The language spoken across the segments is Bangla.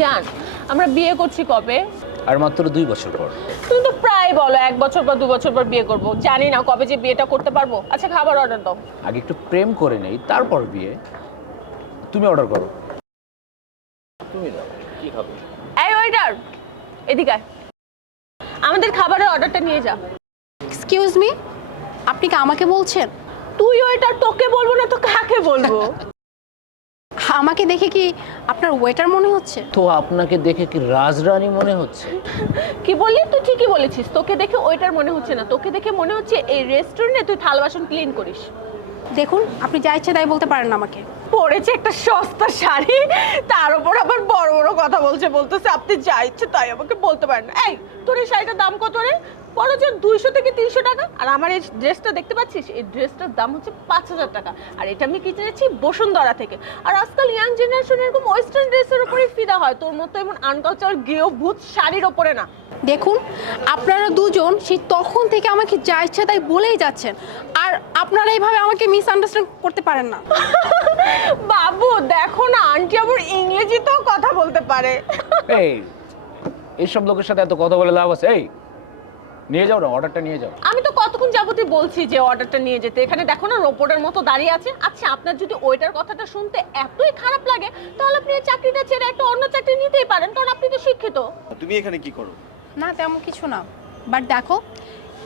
জান, আমরা বিয়ে করছি কবে? আর মাত্র 2 বছর পর। তুমি তো প্রায় বলো 1 বছর বা 2 বছর পর বিয়ে করব। জানি না কবে যে বিয়েটা করতে পারবো। আচ্ছা, খাবার অর্ডার দাও। আগে একটু প্রেম করে নেই, তারপর বিয়ে। তুমি অর্ডার করো। তুমি দাও, কি খাবে? এই ওয়েটার, এদিকে আয়। আমাদের খাবারের অর্ডারটা নিয়ে যা। এক্সকিউজ মি, আপনি কি আমাকে বলছেন? তুই ওয়েটার, তোকে বলবো না তো কাকে বলবো? আমাকে দেখে কি আপনার ওয়েটার মনে হচ্ছে? তো আপনাকে দেখে কি রাজরানী মনে হচ্ছে? কি বললি? তুই ঠিকই বলেছিস। তোকে দেখে ওয়েটার মনে হচ্ছে না, তোকে দেখে মনে হচ্ছে এই রেস্টুরেন্টে তুই থালা বাসন ক্লিন করিস। দেখুন, আপনি যা ইচ্ছে তাই বলতে পারেন না আমাকে। পরেছে একটা সস্তা শাড়ি, তার উপর আবার বড় বড় কথা বলতেছে আপনি যা ইচ্ছে তাই আমাকে বলতে পারেন না। এই, তোর এই শাড়িটার দাম কত রে? বলো যে 200 থেকে 300 টাকা। আর আমার এই ড্রেসটা দেখতে পাচ্ছিস, এই ড্রেসটার দাম হচ্ছে 5000 টাকা। আর এটা আমি কিনেছি বসুন্ধরা থেকে। আর আজকাল ইয়াং জেনারেশন এরকম ওয়েস্টার্ন ড্রেসের উপরেই ফিদা হয়, তোর মতো এমন আনকালচার গেও ভূত শাড়ির ওপরে না। দেখুন, আপনারা দুজন সেই তখন থেকে আমাকে যা ইচ্ছা তাই বলেই যাচ্ছেন, আর আপনারা এইভাবে আমাকে মিসআন্ডারস্ট্যান্ড করতে পারেন না। বাবু দেখো না, আন্টি আমার ইংরেজিতেও কথা বলতে পারে। এই এইসব লোকের সাথে এত কথা বলে লাভ আছে? এই নিয়ে যাও না, অর্ডারটা নিয়ে যাও। আমি তো কতক্ষণ যাবতই বলছি যে অর্ডারটা নিয়ে যেতে। এখানে দেখো না রোবটের মতো দাঁড়িয়ে আছে। আচ্ছা, আপনার যদি ওইটার কথাটা শুনতে এতই খারাপ লাগে তাহলে আপনি এই চাকরিটা ছেড়ে একটা অন্য চাকরি নিতেই পারেন, কারণ আপনি তো শিক্ষিত। তুমি এখানে কি করো? না, তেমন কিছু না, বাট দেখো,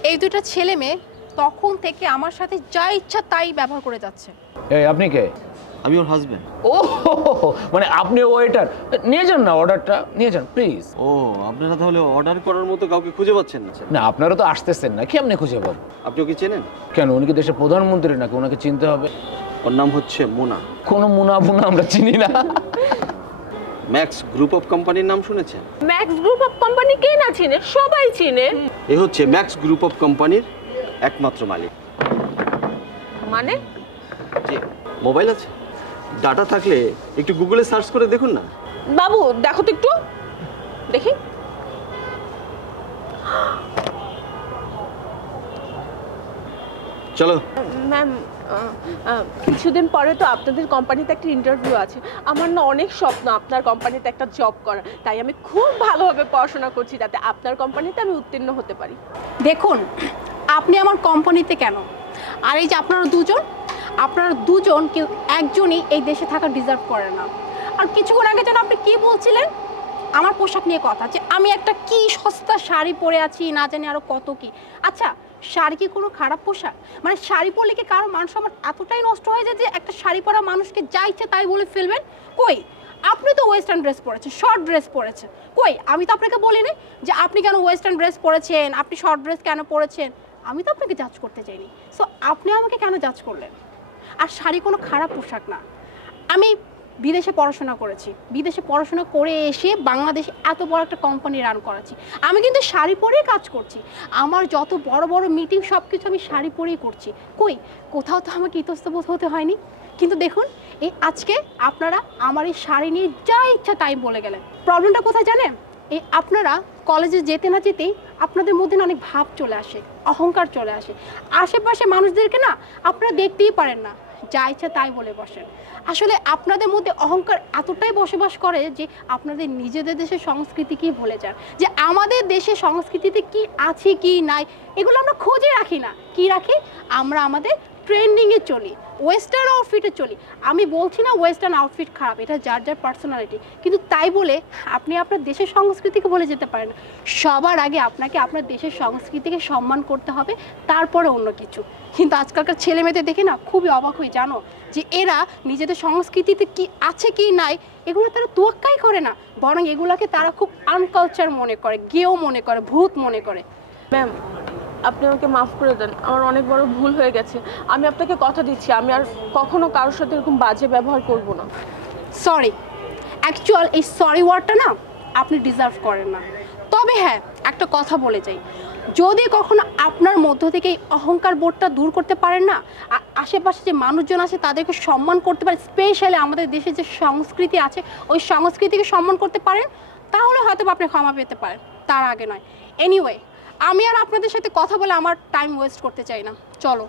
এই দুটো ছেলে মেয়ে তখন থেকে আমার সাথে যা ইচ্ছা তাই ব্যবহার করে যাচ্ছে। এই আপনি কে? আমি ওর হাজবেন্ড। ও মানে আপনি ওয়েটার? নিয়ে যান না, অর্ডারটা নিয়ে যান প্লিজ। ও, আপনারা তাহলে অর্ডার করার মতো কাউকে খুঁজে পাচ্ছেন না? না, আপনারা তো আসতেছেন না, কি আপনি খুঁজে পাবেন? আপনি ওকে চেনেন? কেন, উনি কি দেশের প্রধানমন্ত্রী নাকি? ওনাকে চিনতে হবে। ওর নাম হচ্ছে মোনা। কোনো মুনা ফুনা আমরা চিনি না। ম্যাক্স গ্রুপ অফ কোম্পানির নাম শুনেছেন? ম্যাক্স গ্রুপ অফ কোম্পানি কে না চিনে? সবাই চিনে। এ হচ্ছে ম্যাক্স গ্রুপ অফ কোম্পানির একমাত্র মালিক। মানে? যে মোবাইল আছে, ডাটা থাকলে একটু গুগলে সার্চ করে দেখুন না। বাবু দেখো তো একটু, দেখি। চলো। ম্যাম, কিছুদিন পরে তো আপনাদের কোম্পানিতে একটা ইন্টারভিউ আছে। আমার না অনেক স্বপ্ন আপনার কোম্পানিতে একটা জব করা, তাই আমি খুব ভালোভাবে পড়াশোনা করছি যাতে আপনার কোম্পানিতে আমি উত্তীর্ণ হতে পারি। দেখুন, আপনি আমার কোম্পানিতে কেন, আর এই যে আপনারা দুজন কেউ একজনই এই দেশে থাকা ডিজার্ভ করে না। আর কিছুক্ষণ আগে যেন আপনি কি বলছিলেন আমার পোশাক নিয়ে কথা, যে আমি একটা কি সস্তা শাড়ি পরে আছি, না জানি আরো কত কি। আচ্ছা, শাড়ি কি কোনো খারাপ পোশাক? মানে শাড়ি পরলে কি কারো মান সম্মান এতটাই নষ্ট হয়ে যায় যে একটা শাড়ি পরা মানুষকে যা ইচ্ছে তাই বলে ফেলবেন? কই, আপনি তো ওয়েস্টার্ন ড্রেস পরেছেন, শর্ট ড্রেস পরেছেন। কই, আমি তো আপনাকে বলিনি যে আপনি কেন ওয়েস্টার্ন ড্রেস পরেছেন, আপনি শর্ট ড্রেস কেন পরেছেন। আমি তো আপনাকে জাজ করতে চাইনি, সো আপনি আমাকে কেন জাজ করলেন? আর শাড়ি কোনো খারাপ পোশাক না। আমি বিদেশে পড়াশোনা করেছি, বিদেশে পড়াশোনা করে এসে বাংলাদেশে এত বড় একটা কোম্পানি রান করাচ্ছি। আমি কিন্তু শাড়ি পরেই কাজ করছি, আমার যত বড় বড় মিটিং সব কিছু আমি শাড়ি পরেই করছি। কই, কোথাও তো আমাকে ইতস্তত হতে হয়নি। কিন্তু দেখুন, এই আজকে আপনারা আমার এই শাড়ি নিয়ে যা ইচ্ছা তাই বলে গেলেন। প্রবলেমটা কোথায় জানেন? এই আপনারা কলেজে যেতে না যেতেই আপনাদের মধ্যে না অনেক ভাব চলে আসে, অহংকার চলে আসে। আশেপাশে মানুষদেরকে না আপনারা দেখতেই পারেন না, যা ইচ্ছা তাই বলে বসেন। আসলে আপনাদের মধ্যে অহংকার এতটাই বসবাস করে যে আপনাদের নিজেদের দেশের সংস্কৃতিকেই ভুলে যান, যে আমাদের দেশের সংস্কৃতিতে কি আছে কি নাই এগুলো আমরা খোঁজে রাখি না। কি রাখি আমরা? আমাদের ট্রেন্ডিংয়ে চলি, ওয়েস্টার্ন আউটফিটে চলি। আমি বলছি না ওয়েস্টার্ন আউটফিট খারাপ, এটা যার যার পার্সোনালিটি, কিন্তু তাই বলে আপনি আপনার দেশের সংস্কৃতিকে বলে যেতে পারেন না। সবার আগে আপনাকে আপনার দেশের সংস্কৃতিকে সম্মান করতে হবে, তারপরে অন্য কিছু। কিন্তু আজকালকার ছেলে মেয়েদের দেখে না খুবই অবাক হয়ে জানো, যে এরা নিজেদের সংস্কৃতিতে কি আছে কি নাই এগুলো তারা তোয়াক্কাই করে না, বরং এগুলোকে তারা খুব আনকালচার মনে করে, গেও মনে করে, ভূত মনে করে। ম্যাম, আপনি আমাকে মাফ করে দেন, আমার অনেক বড় ভুল হয়ে গেছে। আমি আপনাকে কথা দিচ্ছি আমি আর কখনো কারোর সাথে এরকম বাজে ব্যবহার করব না। সরি, অ্যাকচুয়াল এই সরি ওয়ার্ডটা না আপনি ডিজার্ভ করেন না। তবে হ্যাঁ, একটা কথা বলে যাই, যদি কখনো আপনার মধ্য থেকে এই অহংকার বোধটা দূর করতে পারেন না, আশেপাশে যে মানুষজন আছে তাদেরকে সম্মান করতে পারেন, স্পেশালি আমাদের দেশে যে সংস্কৃতি আছে ওই সংস্কৃতিকে সম্মান করতে পারেন, তাহলে হয়তো আপনি ক্ষমা পেতে পারেন, তার আগে নয়। এনিওয়ে, আমি আর আপনাদের সাথে কথা বলে আমার টাইম ওয়েস্ট করতে চাই না, চলো।